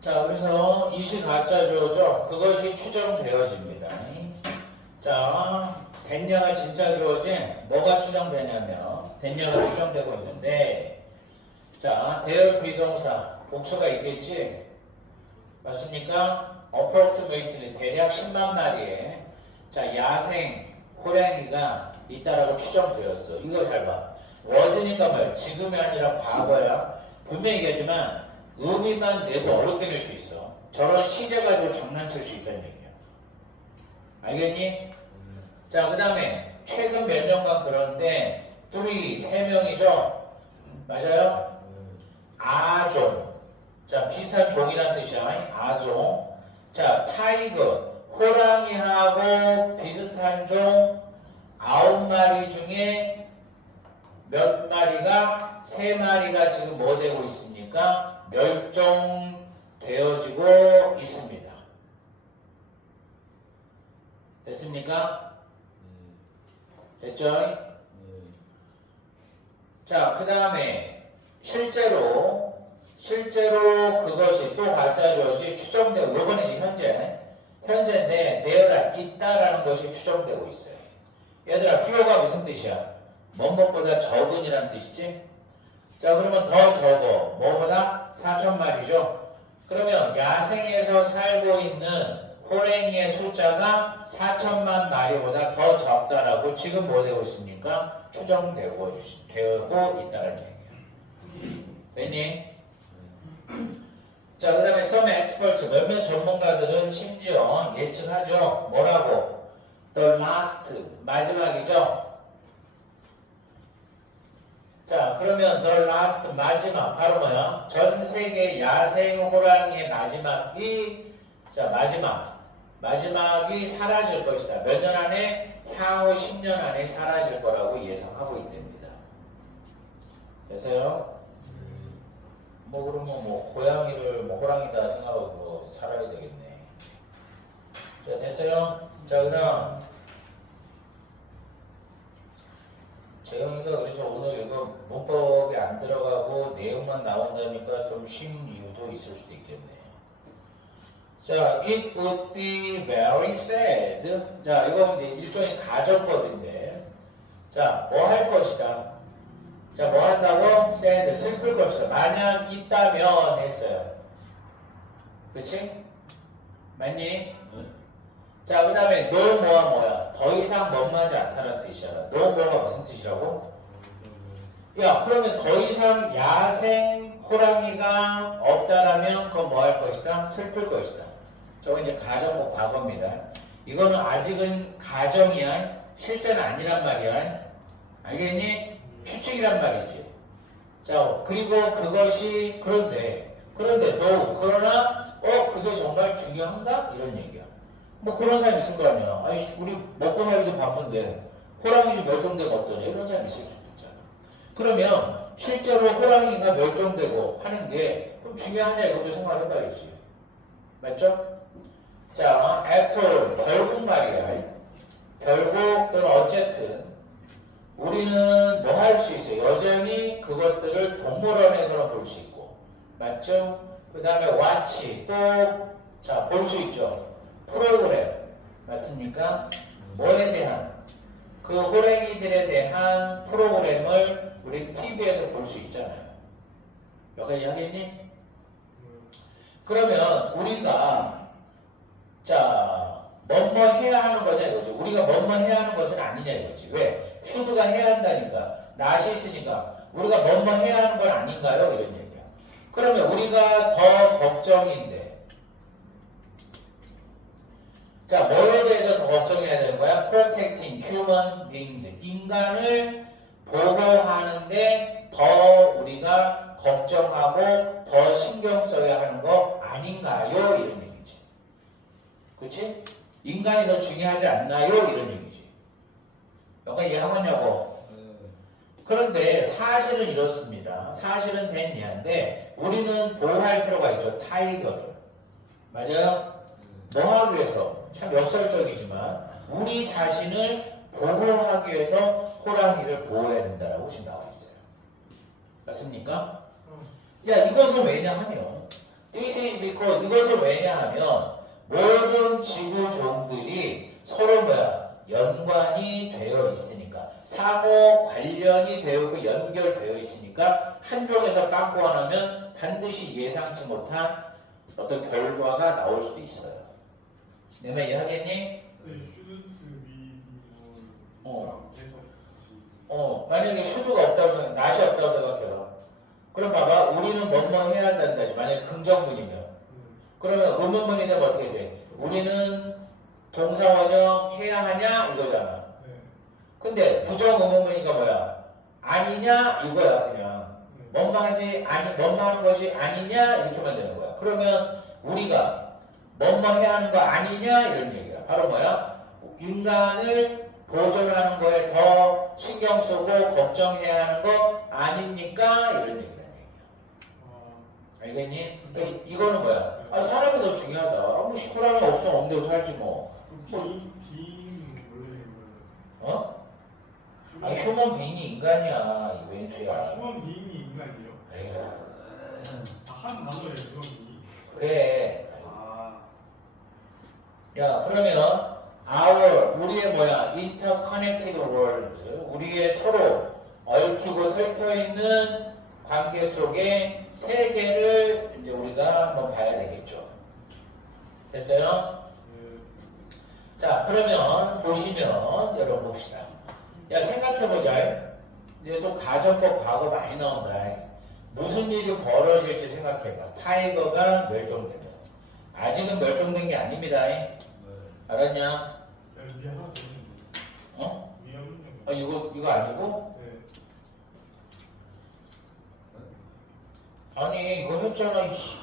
자, 그래서 이시 가짜 주어죠. 그것이 추정되어집니다. 자, 됐냐가 진짜 주어진 뭐가 추정되냐면 됐냐가 추정되고 있는데 자, 대열 비동사 복수가 있겠지? 맞습니까? approximately 대략 10만 마리의 자, 야생 호랑이가 있다라고 추정되었어. 이걸 잘 봐. 워즈니까 뭐야? 지금이 아니라 과거야. 분명히 얘기하지만 의미만 내도 어렵게 낼 수 있어. 저런 시제 가지고 장난칠 수 있다는 얘기야. 알겠니? 자, 그 다음에 최근 몇 년간 그런데 둘이 세 명이죠? 맞아요? 아종. 자, 비슷한 종이란 뜻이야. 아종. 자, 타이거. 호랑이하고 비슷한 종 아홉 마리 중에 몇 마리가 세 마리가 지금 뭐 되고 있습니까? 멸종되어지고 있습니다. 됐습니까? 됐죠? 자, 그 다음에 실제로 실제로 그것이 또 가짜 주어지 추정되고 요번에 이제 현재 현재인데 내가 있다라는 것이 추정되고 있어요. 얘들아 필요가 무슨 뜻이야? 뭔것보다 적은이라는 뜻이지? 자 그러면 더 적어 뭐보다 4천 마리죠? 그러면 야생에서 살고 있는 호랭이의 숫자가 4천만 마리보다 더 적다라고 지금 뭐 되고 있습니까? 추정되고 되고 있다는 얘기야. 됐니? 자, 그 다음에 some experts, 몇몇 전문가들은 심지어 예측하죠. 뭐라고? The last, 마지막이죠. 자, 그러면 the last, 마지막, 바로 뭐야? 전 세계 야생 호랑이의 마지막이, 자, 마지막. 마지막이 사라질 것이다. 몇 년 안에? 향후 10년 안에 사라질 거라고 예상하고 있답니다. 됐어요? 뭐 그러면 뭐 고양이를 뭐 호랑이다 생각하고 뭐 살아야 되겠네. 자 됐어요? 자 그다음 재영이가 그래서 오늘 이거 문법이 안 들어가고 내용만 나온다니까 좀쉰 이유도 있을 수도 있겠네. 자, it would be very sad. 자, 이거 이제 일종의 가정법인데, 자, 뭐 할 것이다. 자, 뭐 한다고? sad, 슬플 것이다. 만약 있다면 했어요. 그치? 맞니? 자, 그 다음에 no 뭐야 뭐야? 더 이상 멋마지 않다는 뜻이야. no 뭐가 무슨 뜻이라고? 야, 그러면 더 이상 야생 호랑이가 없다라면 그건 뭐 할 것이다? 슬플 것이다. 저거 이제 가정법 과거입니다. 이거는 아직은 가정이야. 실제는 아니란 말이야. 알겠니? 추측이란 말이지. 자, 그리고 그것이 그런데 그런데 너 그러나 어 그게 정말 중요한가? 이런 얘기야. 뭐 그런 사람 있을 거 아니야. 아이 우리 먹고 살기도 바쁜데 호랑이 좀 멸종되고 어떠냐 이런 사람 있을 수도 있잖아. 그러면 실제로 호랑이가 멸종되고 하는 게 그럼 중요하냐 이것도 생각해봐야지. 맞죠? 자, after 결국 말이야. 결국 또는 어쨌든 우리는 뭐 할 수 있어요? 여전히 그것들을 동물원에서는 볼 수 있고, 맞죠? 그 다음에 watch 또자 볼 수 있죠. 프로그램 맞습니까? 뭐에 대한 그 호랭이들에 대한 프로그램을 우리 TV에서 볼 수 있잖아요. 여기까지 하겠니? 그러면 우리가 자 뭐뭐 해야 하는 거냐 이거죠. 우리가 뭐뭐 해야 하는 것은 아니냐 이거지. 왜? 슈드가 해야 한다니까. 낫이 있으니까 우리가 뭐뭐 해야 하는 건 아닌가요? 이런 얘기야. 그러면 우리가 더 걱정인데 자 뭐에 대해서 더 걱정해야 되는 거야? Protecting human beings. 인간을 보호하는데 더 우리가 걱정하고 더 신경 써야 하는 거 아닌가요? 이런 얘기지. 그치? 인간이 더 중요하지 않나요? 이런 얘기지. 여기까지 이해하겠냐고. 그런데 사실은 이렇습니다. 사실은 됐냐인데 우리는 보호할 필요가 있죠. 타이거를. 맞아요? 뭐 하기 위해서? 참 역설적이지만 우리 자신을 보호하기 위해서 호랑이를 보호해야 된다라고 지금 나와 있어요. 맞습니까? 야 이것은 왜냐하면 This is because 이것은 왜냐하면 모든 지구 종들이 서로 뭐야 연관이 되어 있으니까 상호 관련이 되고 연결되어 있으니까 한 종에서 빵꾸 하나면 반드시 예상치 못한 어떤 결과가 나올 수도 있어요. 내 말 이해하겠니? 그 어. 뭐 어, 만약에 슈드가 없다고 생각, 낫이 없다고 생각해봐. 그럼 봐봐, 우리는 뭐뭐 해야 한다지. 만약에 긍정문이면. 음, 그러면 의문문이 되면 어떻게 돼? 우리는 동사원형 해야 하냐? 이거잖아. 네. 근데 부정 의문문이가 뭐야? 아니냐? 이거야, 그냥. 네. 뭐뭐 하지? 아니, 뭐뭐 하는 것이 아니냐? 이렇게만 되는 거야. 그러면 우리가 뭐뭐 해야 하는 거 아니냐? 이런 얘기야. 바로 뭐야? 인간을 보존하는 거에 더 신경 쓰고 걱정해야 하는 거 아닙니까? 이런 얘기라는 얘기야. 아, 알겠니? 그러니까 이거는 뭐야? 아, 사람이 더 중요하다. 아, 뭐 시끄러운 없으면 없는 대로 살지 뭐. 원래 어? 이거는 아, 휴먼 빙이 인간이야. 이 아, 왼수야. 휴먼 비인이 인간이에요? 에휴, 아, 한 단어예요 휴먼 비인. 그래. 아, 야, 그러면 our 우리의 뭐야? interconnected world. 우리의 서로 얽히고 설켜 있는 관계 속의 세계를 이제 우리가 한번 봐야 되겠죠. 됐어요? 네. 자, 그러면 보시면 여러분 봅시다. 야, 생각해 보자. 이제 또 가정법 과거 많이 나온다. 무슨 일이 벌어질지 생각해봐. 타이거가 멸종되면. 아직은 멸종된 게 아닙니다. 알았냐? 야, 위에 하나 더 있는데. 어? 위에 없는 아, 이거, 이거 아니고? 네. 아니, 이거 했잖아. 이씨.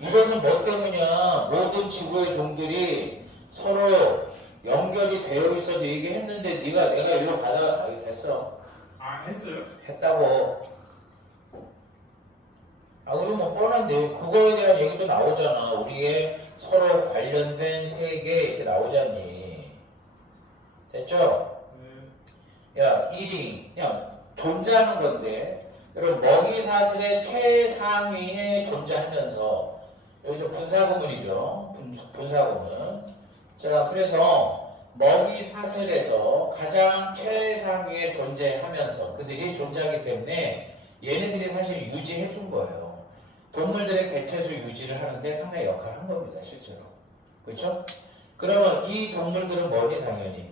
이것은 뭐 때문이야? 모든 지구의 종들이 서로 연결이 되어 있어서 얘기했는데 네가 내가 일로 가다가 아, 됐어. 아, 했어요? 했다고. 아, 그러면 뻔한데, 그거에 대한 얘기도 나오잖아. 우리의 서로 관련된 세계 이렇게 나오잖니. 됐죠? 네. 야, 일이 그냥 존재하는 건데, 여러분, 먹이 사슬의 최상위에 존재하면서, 여기서 분사구문이죠. 분, 분사구문. 자, 그래서 먹이 사슬에서 가장 최상위에 존재하면서 그들이 존재하기 때문에 얘네들이 사실 유지해 준 거예요. 동물들의 개체수 유지를 하는데 상당히 역할을 한 겁니다, 실제로. 그렇죠? 그러면 이 동물들은 뭐니, 당연히?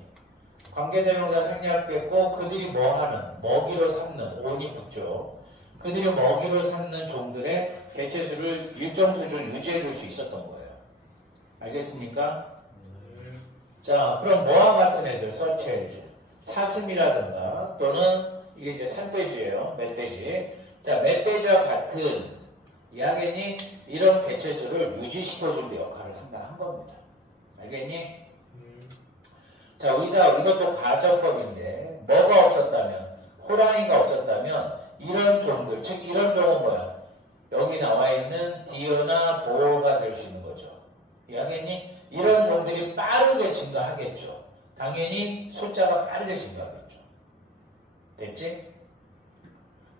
관계대명사 생략됐고 그들이 뭐 하는 먹이로 삼는 온이 붙죠. 그들이 먹이로 삼는 종들의 개체수를 일정 수준 유지해 줄 수 있었던 거예요. 알겠습니까? 네. 자, 그럼 뭐와 같은 애들 as 사슴이라든가 또는 이게 이제 산돼지예요. 멧돼지. 자, 멧돼지와 같은 이야기니 이런 개체수를 유지시켜 줄때 역할을 상당한 겁니다. 알겠니? 음, 자, 여기다 이것도 가정법인데 뭐가 없었다면 호랑이가 없었다면 이런 종들, 즉 이런 종은 뭐야? 여기 나와 있는 디어나 보어가 될 수 있는 거죠. 이해하겠니? 이런 종들이 빠르게 증가하겠죠. 당연히 숫자가 빠르게 증가하겠죠. 됐지?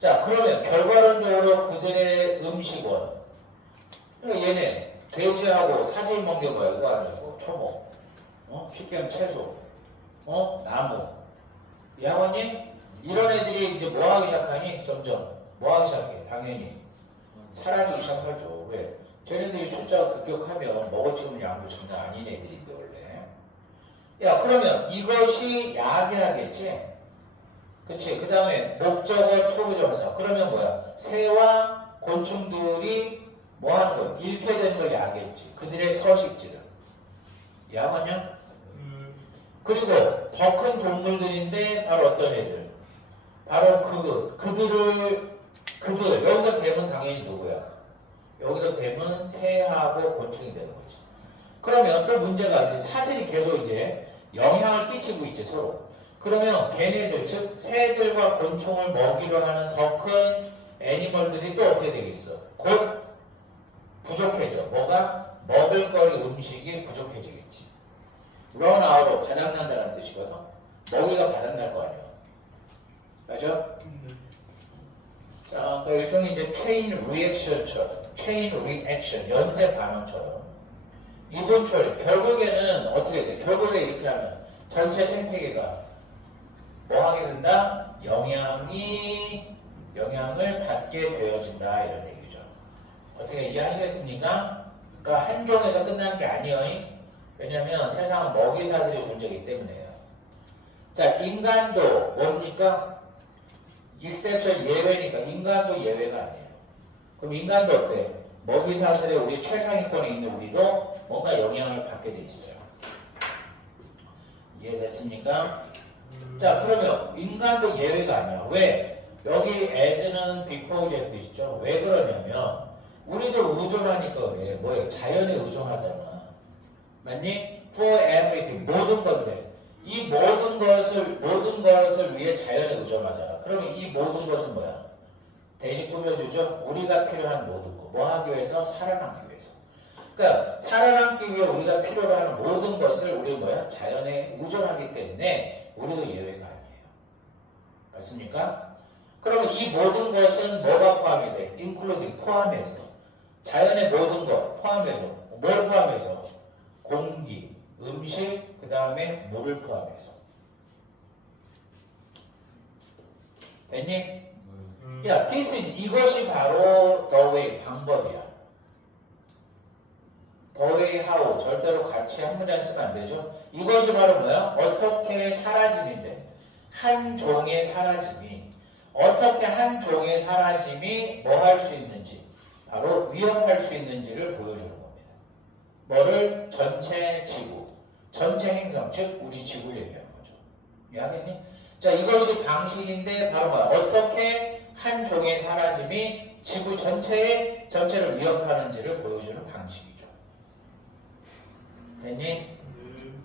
자, 그러면 결과론적으로 그들의 음식원. 그러니까 얘네 돼지하고 게 뭐야? 이거 아니고 초목. 어? 쉽게 하면 채소. 어? 나무. 야원님? 이런 애들이 이제 뭐 하기 시작하니? 점점. 뭐 하기 시작해? 당연히. 사라지기 시작하죠. 왜? 쟤네들이 숫자가 급격하면 먹어치우는 양도 장난 아닌 애들인데, 원래. 야, 그러면 이것이 야기하겠지? 그치? 그 다음에 목적어 투부정사. 그러면 뭐야? 새와 곤충들이 뭐 하는 거야? 잃게 되는 걸 야겠지. 그들의 서식지를. 야하냐? 음, 그리고 더 큰 동물들인데 바로 어떤 애들? 바로 그 그들을 그들 여기서 뱀은 당연히 누구야? 여기서 뱀은 새하고 곤충이 되는 거지. 그러면 또 문제가 이제 사슬이 계속 이제 영향을 끼치고 있지 서로. 그러면 걔네들 즉 새들과 곤충을 먹이로 하는 더 큰 애니멀들이 또 어떻게 되겠어? 곧 부족해져. 뭐가 먹을거리 음식이 부족해지겠지. run out로 바닥난다는 뜻이거든. 먹이가 바닥날 거 아니야. 음, 자, 그 일종의 이제 체인 리액션처럼, 체인 리액션, 연쇄 반응처럼. 이번 처리, 결국에는 어떻게 돼? 결국에 이렇게 하면 전체 생태계가 뭐 하게 된다? 영향이, 영향을 받게 되어진다. 이런 얘기죠. 어떻게 이해하시겠습니까? 그러니까 한 종에서 끝나는 게 아니에요. 왜냐면 세상은 먹이 사슬이 존재하기 때문에요. 자, 인간도 뭡니까? 익셉션 예외니까 인간도 예외가 아니에요. 그럼 인간도 어때? 먹이 사슬에 우리 최상위권에 있는 우리도 뭔가 영향을 받게 돼 있어요. 이해됐습니까? 자, 그러면 인간도 예외가 아니야. 왜? 여기 as는 because 뜻이죠. 왜 그러냐면 우리도 의존하니까 그래. 뭐예요? 자연에 의존하잖아. 맞니? For everything 모든 건데 이 모든 것을 모든 것을 위해 자연에 의존하잖아. 그러면 이 모든 것은 뭐야? 대신 꾸며주죠. 우리가 필요한 모든 것. 뭐 하기 위해서? 살아남기 위해서. 그러니까 살아남기 위해 우리가 필요로 하는 모든 것을 우리 뭐야? 자연에 의존하기 때문에 우리도 예외가 아니에요. 맞습니까? 그러면 이 모든 것은 뭐가 포함이 돼? including 포함해서 자연의 모든 것 포함해서 뭘 포함해서? 공기, 음식, 그 다음에 물을 포함해서 됐니? 음, 야, this is 이것이 바로 the way 방법이야. Way how 절대로 같이 한 문장 쓰면 안 되죠. 이것이 바로 뭐야? 어떻게 사라짐인데 한 종의 사라짐이 어떻게 한 종의 사라짐이 뭐 할 수 있는지 바로 위협할 수 있는지를 보여주는 겁니다. 뭐를 전체 지구, 전체 행성, 즉 우리 지구를 얘기하는 거죠. 이해하겠니? 자, 이것이 방식인데 바로 뭐야? 어떻게 한 종의 사라짐이 지구 전체의 전체를 위협하는지를 보여주는 방식이죠. 됐니? 음,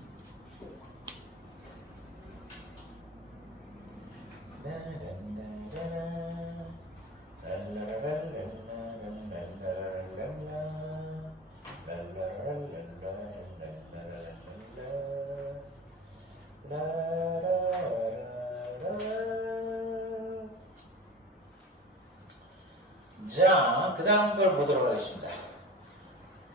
자, 그 다음 걸 보도록 하겠습니다.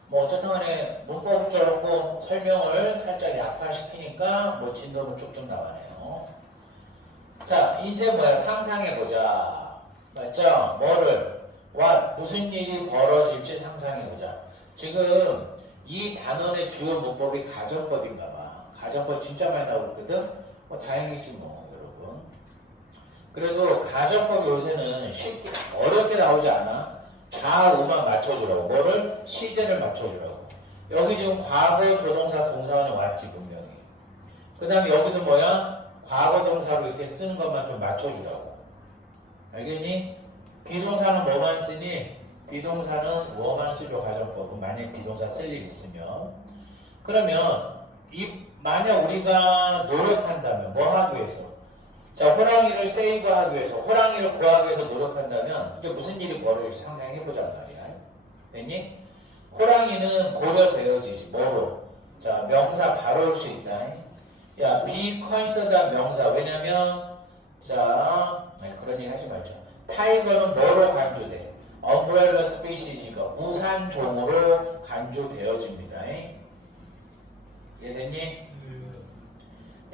뭐, 어쨌든 간에 문법 조금 설명을 살짝 약화시키니까 뭐 진도는 쭉쭉 나가네요. 자, 이제 뭐야? 상상해보자. 맞죠? 뭐를? 와, 무슨 일이 벌어질지 상상해보자. 지금 이 단원의 주요 문법이 가정법인가 봐. 가정법 진짜 많이 나오거든? 뭐 다행이지 뭐, 여러분. 그래도 가정법 요새는 쉽게, 어렵게 나오지 않아? 좌우만 맞춰주라고. 뭐를? 시제를 맞춰주라고. 여기 지금 과거 조동사 동사원이 왔지, 분명히. 그 다음에 여기도 뭐야? 과거 동사로 이렇게 쓰는 것만 좀 맞춰주라고. 알겠니? 비동사는 뭐만 쓰니? 비동사는 뭐만 쓰죠, 가정법은. 만약 비동사 쓸 일 있으면. 그러면, 이, 만약 우리가 노력한다면, 뭐 하기 위해서? 자, 호랑이를 세이브하기 위해서, 호랑이를 구하기 위해서 노력한다면, 이게 무슨 일이 벌어질지 상상해보자, 말이야. 됐니? 호랑이는 고려되어지지, 뭐로? 자, 명사 바로 올 수 있다. 야, be considered 명사. 왜냐면, 자, 네, 그런 얘기 하지 말자. 타이거는 뭐로 간주돼? umbrella species가 우산 종으로 간주되어집니다. 이해됐니? 음,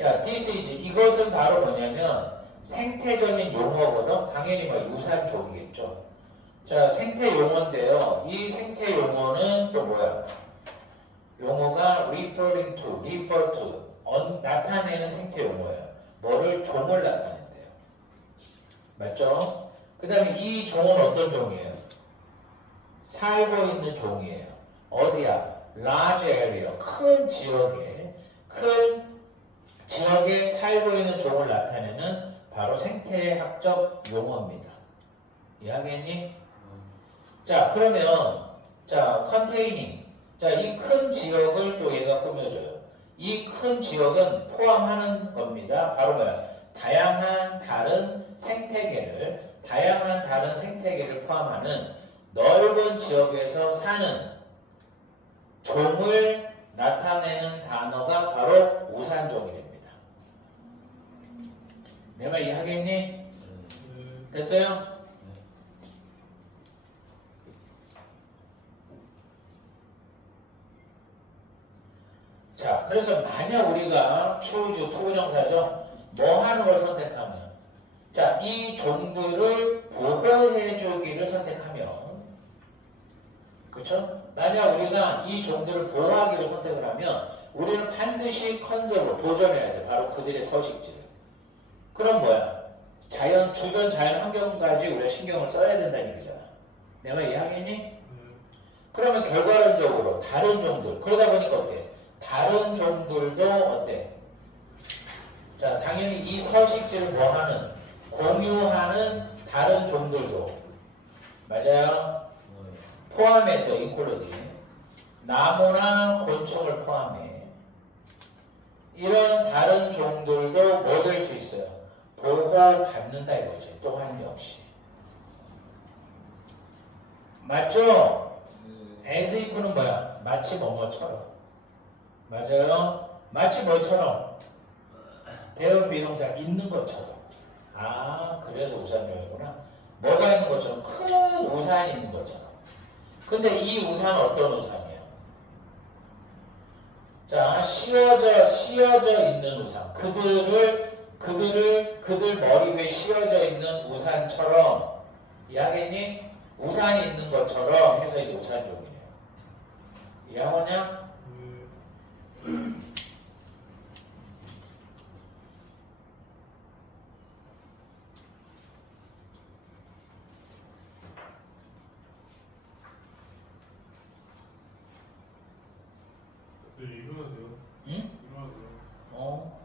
야, this is 이것은 바로 뭐냐면 생태적인 용어거든. 당연히 뭐 유산종이겠죠. 자, 생태 용어인데요. 이 생태 용어는 또 뭐야? 용어가 referring to, refer to, 언- 나타내는 생태 용어예요. 뭐를 종을 나타낸대요. 맞죠? 그 다음에 이 종은 어떤 종이에요? 살고 있는 종이에요. 어디야? large area, 큰 지역에, 큰 지역에 살고 있는 종을 나타내는 바로 생태학적 용어입니다. 이해하겠니? 자, 그러면, 자, containing. 자, 이 큰 지역을 또 얘가 꾸며줘요. 이 큰 지역은 포함하는 겁니다. 바로 뭐야? 다양한 다른 생태계를, 다양한 다른 생태계를 포함하는 넓은 지역에서 사는 종을 나타내는 단어가 바로 우산종이 됩니다. 내 말 이해하겠니? 음, 됐어요? 자, 그래서 만약 우리가 choose 투부정사죠. 뭐 하는 걸 선택하면 자, 이 종들을 보호해 주기를 선택하면 그렇죠? 만약 우리가 이 종들을 보호하기를 선택을 하면 우리는 반드시 컨셉을 보존해야 돼. 바로 그들의 서식지를. 그럼 뭐야? 자연 주변 자연 환경까지 우리가 신경을 써야 된다는 얘기잖아. 내가 이해하겠니? 네. 그러면 결과론적으로 다른 종들 그러다 보니까 어때? 다른 종들도 어때? 자 당연히 이 서식지를 뭐하는 공유하는 다른 종들도 맞아요? 포함해서 인콜로디 나무나 곤충을 포함해 이런 다른 종들도 뭐 될 수 있어요? 보호받는다 이거지 또한 역시 맞죠? as if는 뭐야? 마치 뭐뭐처럼. 맞아요? 마치 뭐처럼? 배운 비동사 있는 것처럼. 아, 그래서 우산종이구나. 뭐가 있는 것처럼? 큰 우산이 있는 것처럼. 근데 이 우산은 어떤 우산이야? 자, 씌어져, 씌어져 있는 우산. 그들을, 그들을, 그들 머리 위에 씌어져 있는 우산처럼. 이해하겠니? 우산이 있는 것처럼 해서 이제 우산 종이네요. 이해하냐? 응? 돼요. 어?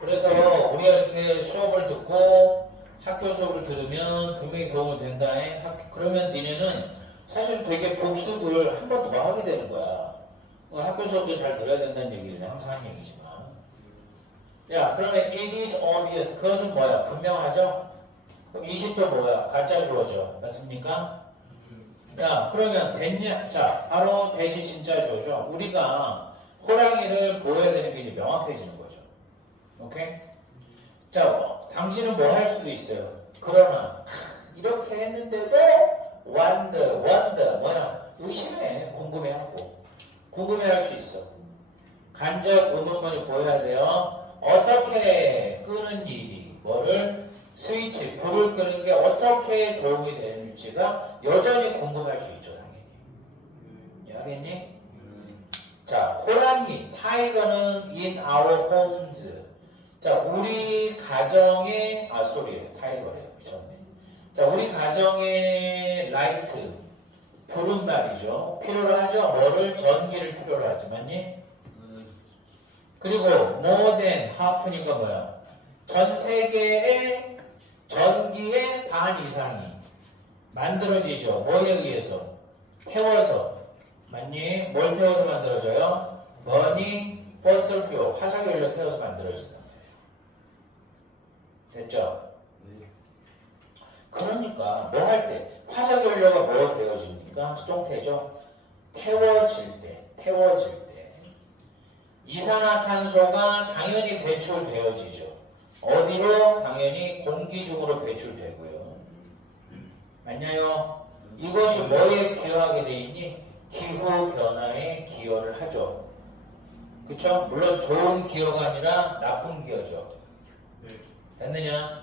그래서 우리가 이렇게 수업을 듣고 학교 수업을 들으면 분명히 도움이 된다. 해. 학- 그러면 니네는 사실 되게 복습을 한 번 더 하게 되는 거야. 어, 학교 수업도 잘 들어야 된다는 얘기는 항상 하는 얘기지만. 야, 그러면 it is obvious. 그것은 뭐야? 분명하죠? 그럼 20도 뭐야? 가짜 주어져. 맞습니까? 야, 그러면 됐냐? 자, 바로 대시 진짜 주어죠. 우리가 호랑이를 보여야 되는 게 명확해지는 거죠. 오케이? 자, 뭐, 당신은 뭐 할 수도 있어요. 그러나 이렇게 했는데도 wonder, wonder 뭐야? 의심해, 궁금해하고 궁금해할 수 있어. 간접 의문문이 보여야 돼요. 어떻게 끄는 일이 뭐를 스위치 불을 끄는 게 어떻게 도움이 되는지가 여전히 궁금할 수 있죠, 당연히. 이해하겠니? 자, 호랑이, 타이거는 in our homes. 자, 우리 가정의, 아, 쏘리, 타이거래요. 미쳤네. 자, 우리 가정의 라이트, 불은 말이죠. 필요로 하죠. 뭐를? 전기를 필요로 하지, 맞니? 그리고 than, half니까 뭐야? 전 세계의 전기의 반 이상이 만들어지죠. 뭐에 의해서? 태워서. 맞니? 뭘 태워서 만들어져요? fossil fuel, 화석연료 태워서 말이에요. 됐죠? 그러니까 뭐 할 때 화석연료가 뭐 되어집니까? 수동태죠. 태워질 때, 태워질 때 이산화탄소가 당연히 배출되어지죠. 어디로? 당연히 공기 중으로 배출되고요. 맞나요? 이것이 뭐에 기여하게 돼 있니? 기후 변화에 기여를 하죠. 그쵸? 물론 좋은 기여가 아니라 나쁜 기여죠. 네. 됐느냐?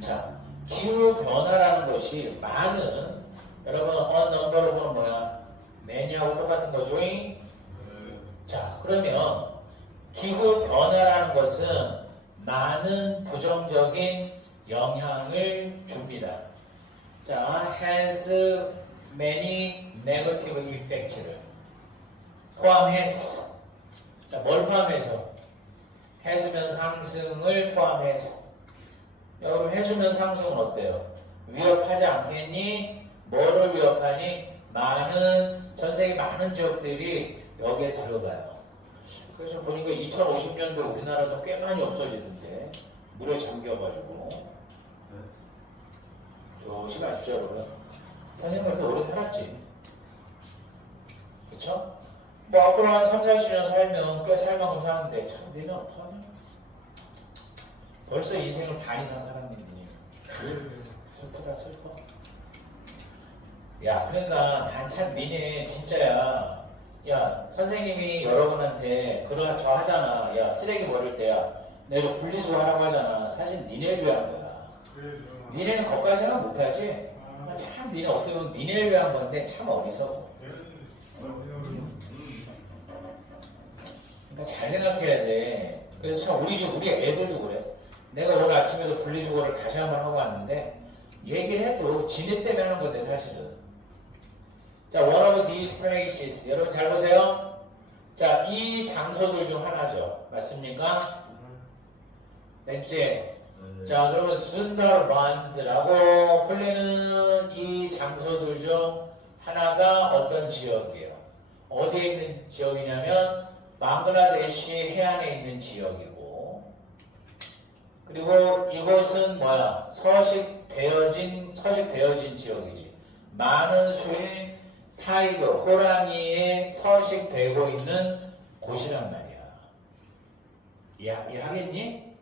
자, 기후 변화라는 것이 많은 여러분 on number로는 뭐야? 매니하고 똑같은 거죠? 네. 자, 그러면 기후 변화라는 것은 많은 부정적인 영향을 줍니다. 자, has many negative effects를 포함해서 자, 뭘 포함해서? 해수면 상승을 포함해서 여러분 해수면 상승은 어때요? 위협하지 않겠니? 뭐를 위협하니? 많은 전 세계 많은 지역들이 여기에 들어가요. 그래서 보니까 2050년도에 우리나라도 꽤 많이 없어지던데 물에 잠겨가지고 조심하십시오 여러분. 선생님 그렇게 오래 살았지. 그쵸? 뭐 앞으로 한 3, 40년 살면 꽤 살 만큼 사는데 참 니는 어떡하냐? 벌써 인생을 반 이상 살았는데 니는. 슬프다 슬퍼. 야 그러니까 한참 니네 진짜야. 야 선생님이 여러분한테 그러 저 하잖아. 야 쓰레기 버릴 때야. 내가 저 분리수거 하라고 하잖아. 사실 니네를 위한 거야. 니네는 거기까지 생각 못하지? 아, 참 니네 어떻게 보면 니네를 위한 건데 참 어리석어. 그러니까 잘 생각해야 돼. 그래서 참 우리 집 우리 애들도 그래. 내가 오늘 아침에도 분리수거를 다시 한번 하고 왔는데 얘기를 해도 지네 때문에 하는 건데 사실은. 자, one of these places. 여러분 잘 보세요. 자, 이 장소들 중 하나죠. 맞습니까? 넷째. 자, 그러면 순다르반스라고 불리는 이 장소들 중 하나가 어떤 지역이에요? 어디에 있는 지역이냐면 방글라데시 해안에 있는 지역이고 그리고 이곳은 뭐야? 서식 되어진 서식 되어진 지역이지. 많은 수의 타이거 호랑이에 서식되고 있는 곳이란 말이야. 이해, 이해하겠니?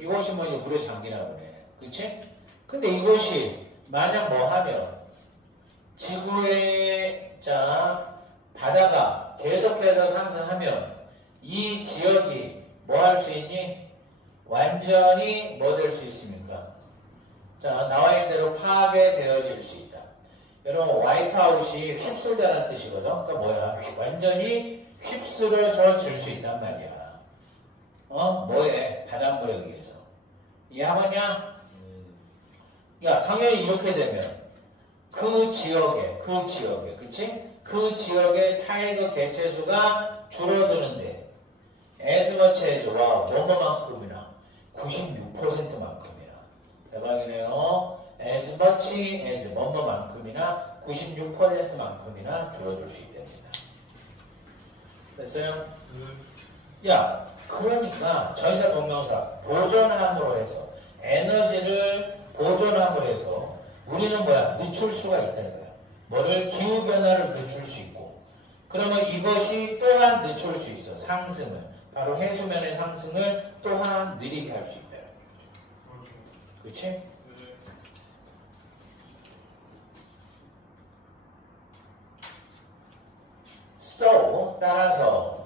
이것이 뭐 물에 잠기나 보네. 그치? 근데 이것이 만약 뭐 하면 지구의 자 바다가 계속해서 상승하면 이 지역이 뭐 할 수 있니? 완전히 뭐 될 수 있습니까? 자 나와 있는 대로 파괴되어질 수 있다. 여러분 와이프아웃이 휩쓸다는 뜻이거든. 그러니까 뭐야? 완전히 휩쓸어져 줄수 있단 말이야. 어? 뭐에? 바닷물에 의해서. 이해하겠냐? 야, 당연히 이렇게 되면 그 지역에, 그 지역에, 그치? 그 지역의 타이거 개체수가 줄어드는데 as much as, 와, 뭐뭐만큼이나 96%만큼이나 대박이네요. as much as 뭐뭐만큼이나 96%만큼이나 줄어들 수 있답니다. 됐어요? 야, 그러니까 전사 동명사 보존함으로 해서 에너지를 보존함으로 해서 우리는 뭐야 늦출 수가 있다 이거야. 뭐를 기후 변화를 늦출 수 있고 그러면 이것이 또한 늦출 수 있어 상승을 바로 해수면의 상승을 또한 느리게 할 수 있다. 그렇지? So 따라서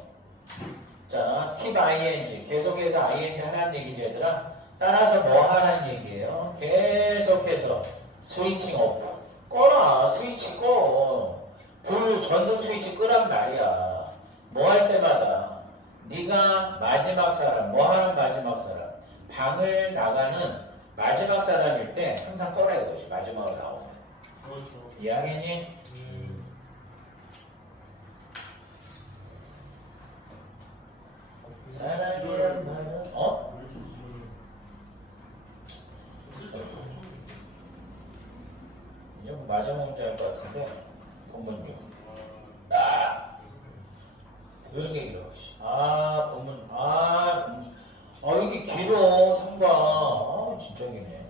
자, keep ing 계속해서 ing 하라는 얘기죠, 얘들아. 따라서 뭐 하라는 얘기예요? 계속해서 스위칭 오프. 꺼라, 스위치 꺼. 불 전등 스위치 끄란 말이야. 뭐 할 때마다 네가 마지막 사람, 뭐 하는 마지막 사람, 방을 나가는 마지막 사람일 때 항상 꺼라 이거지. 마지막으로 나오면. 이해하겠니? 사랑이란 말은 어? 이제 뭐 마저 문제 할것 같은데 본문 중. 아, 더럽게 길어. 씨. 아, 본문. 아, 본문. 아, 이게 길어. 상봐. 아, 진짜 기네.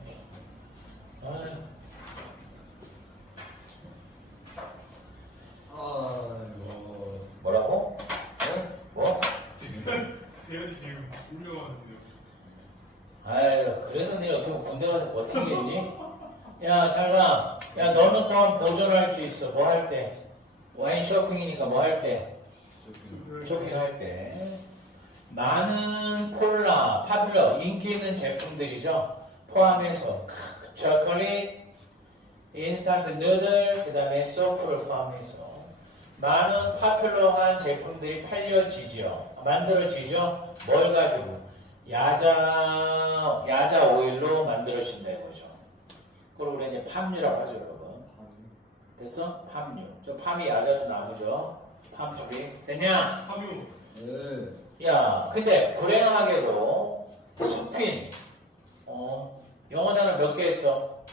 아, 아이고 뭐라고? 응? 뭐? 대현이 지금 울려왔는데요. 아유, 그래서 니 어떻게 군대 가서 버티겠니? 야, 잘 봐. 야, 너는 또한 보존할 수 있어. 뭐 할 때? 와인 쇼핑이니까 뭐 할 때? 쇼핑할 때. 많은 콜라, 파퓰러, 인기 있는 제품들이죠. 포함해서 크, 초콜릿, 인스턴트 누들, 그 다음에 소프를 포함해서 많은 파퓰러한 제품들이 팔려지죠. 만들어지죠. 뭘 가지고? 야자, 야자 오일로 만들어진다 이거죠. 그걸 우리 이제 팜유라고 하죠, 여러분. 됐어? 팜유. 저 팜이 야자수 나무죠. 팜수비. 됐냐? 함유. 네 야, 근데 불행하게도 수핀, 어, 영어 단어 몇 개 했어?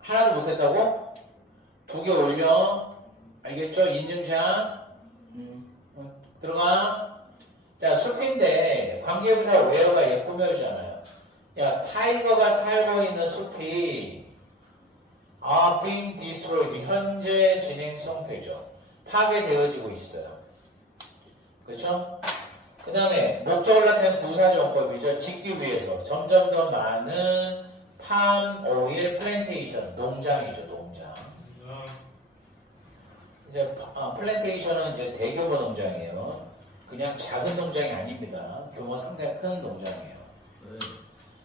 하나도 못했다고? 두 개 올려. 알겠죠? 인증샷. 음, 어, 들어가. 자, 숲인데 관계부사 웨어가 얘 꾸며주잖아요. 야, 타이거가 살고 있는 숲이 are being destroyed. 현재 진행 상태죠. 파괴되어지고 있어요. 그렇죠? 그 다음에 목적을 나타낸 부사정법이죠. 짓기 위해서 점점 더 많은 팜 오일 플랜테이션 농장이죠. 농장. 아, 이제 아, 플랜테이션은 이제 대규모 농장이에요. 그냥 작은 농장이 아닙니다. 규모 상당히 큰 농장이에요.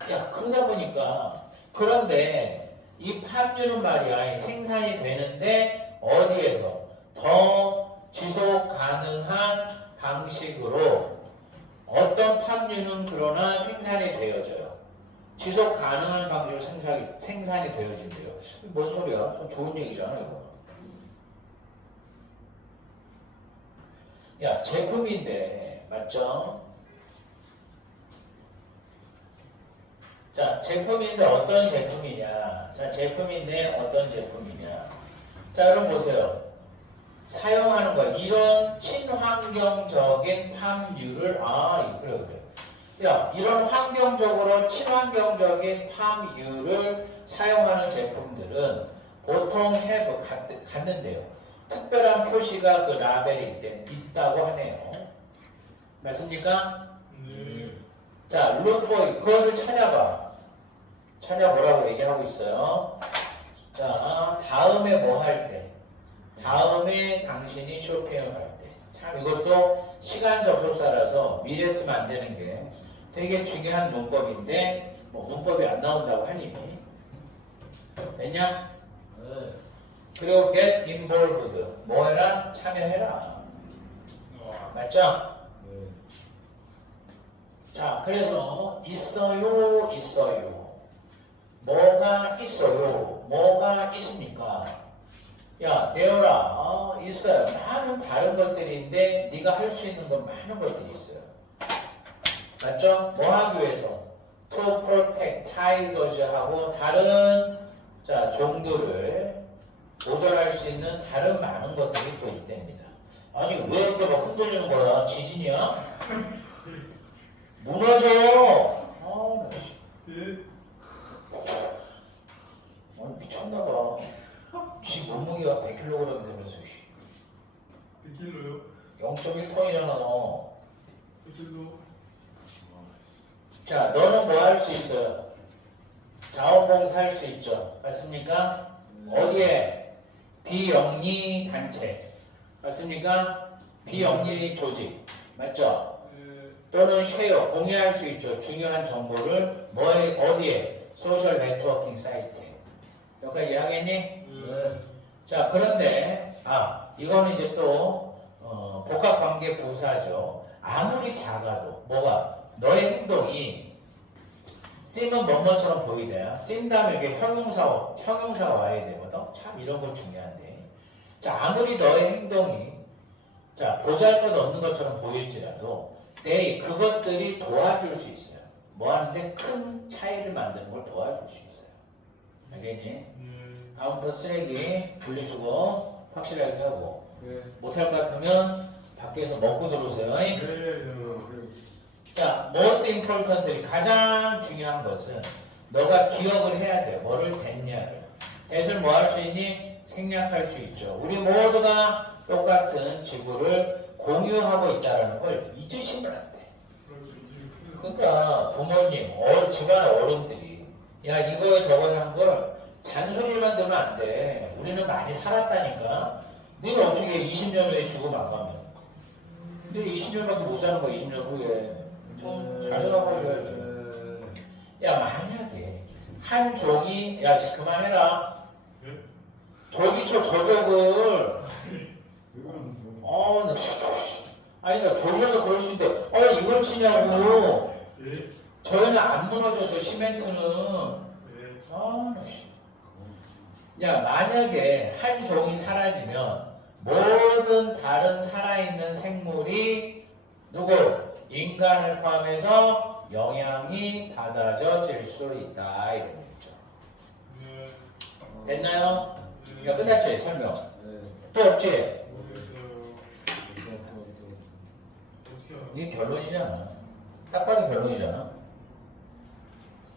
네. 야 그러다 보니까 그런데 이 팜유는 말이야 생산이 되는데 어디에서 더 지속 가능한 방식으로 어떤 팜유는 그러나 생산이 되어져요. 지속 가능한 방식으로 생산이, 생산이 되어진대요. 뭔 소리야? 좀 좋은 얘기잖아 이거. 야 제품인데 맞죠? 자, 제품인데 어떤 제품이냐? 자, 제품인데 어떤 제품이냐? 자, 그럼 보세요. 사용하는 거 이런 친환경적인 팜유를 아, 그래 그래. 야, 이런 환경적으로 친환경적인 팜유를 사용하는 제품들은 보통 갖- 갖는데요. 특별한 표시가 그 있대- 있다고 하네요. 맞습니까? 네. 자, look for. 그것을 찾아봐. 찾아보라고 얘기하고 있어요. 자, 다음에 뭐 할 때? 다음에 당신이 쇼핑을 갈 때. 참, 이것도 시간 접속사라서 미래 쓰면 안 되는 게 되게 중요한 문법인데, 뭐 문법이 안 나온다고 하니. 됐냐? 네. 그리고 get involved. 뭐 해라? 참여해라. 와, 맞죠? 네. 자, 그래서 있어요, 있어요. 뭐가 있어요? 뭐가 있습니까? 야, 내어라. 어, 있어요. 많은 다른 것들인데 네가 할 수 있는 건 많은 것들이 있어요. 맞죠? 뭐 하기 위해서? To protect tigers하고 다른 자 종들을 보존할 수 있는 다른 많은 것들이 또 있답니다. 아니 왜 이렇게 막 흔들리는 거야? 지진이야? 무너져. 아, 나 씨. 예. 아니 미쳤나봐. 지 몸무게가 100kg 되면서 100kg요? 0.1톤이잖아 너. 100kg? 자, 너는 뭐 할 수 있어요? 자원봉사 할 수 있죠. 맞습니까? 어디에? 비영리 단체. 맞습니까? 비영리 조직. 맞죠? 예. 또는 쉐어, 공유할 수 있죠. 중요한 정보를 뭐에, 어디에? 소셜 네트워킹 사이트. 여기까지 이해하겠니? 예. 자, 그런데, 아, 이거는 이제 또, 어, 복합관계 부사죠. 아무리 작아도, 뭐가, 너의 행동이, 씀은 뭐뭐처럼 보이대요. 씀 다음에 이렇게 형용사, 형용사가 와야 되거든. 참 이런 거 중요한데. 자, 아무리 너의 행동이, 자, 보잘 것 없는 것처럼 보일지라도, 내 그것들이 도와줄 수 있어요. 뭐 하는데 큰 차이를 만드는 걸 도와줄 수 있어요. 알겠니? 예. 다음부터 쓰레기 분리수거 확실하게 하고 네. 못할 것 같으면 밖에서 먹고 들어오세요. 네. 네. 자, most importantly 가장 중요한 것은 너가 기억을 해야 돼. 뭐를 됐냐를. 대을 뭐 할 수 있니? 생략할 수 있죠. 우리 모두가 똑같은 지구를 공유하고 있다는 걸 잊으시면 안 돼. 그렇죠. 그러니까 부모님, 어, 집안 어른들이 야 이거에 저거 한걸 잔소리만 들으면 안 돼. 우리는 많이 살았다니까. 너는 어떻게 20년 후에 마감하면? 너는 20년밖에 못 사는 거야 20년 후에. 좀잘 생각하셔야죠. 야 만약에 한 종이 야 그만해라. 네? 저기 저 저격을 어, 나. 아니, 나 졸려서 그럴 수 있는데, 어, 이걸 치냐고. 예. 저희는 안 무너져, 저 시멘트는. 예. 아. 야, 만약에 한 종이 사라지면 모든 다른 살아있는 생물이 누구? 인간을 포함해서 영향이 받아져질 수 있다. 이런 거죠. 네. 됐나요? 네. 야, 끝났지, 설명. 네. 또 없지? 모르겠어요. 어떻게 알아? 이게 결론이잖아. 딱 봐도 결론이잖아.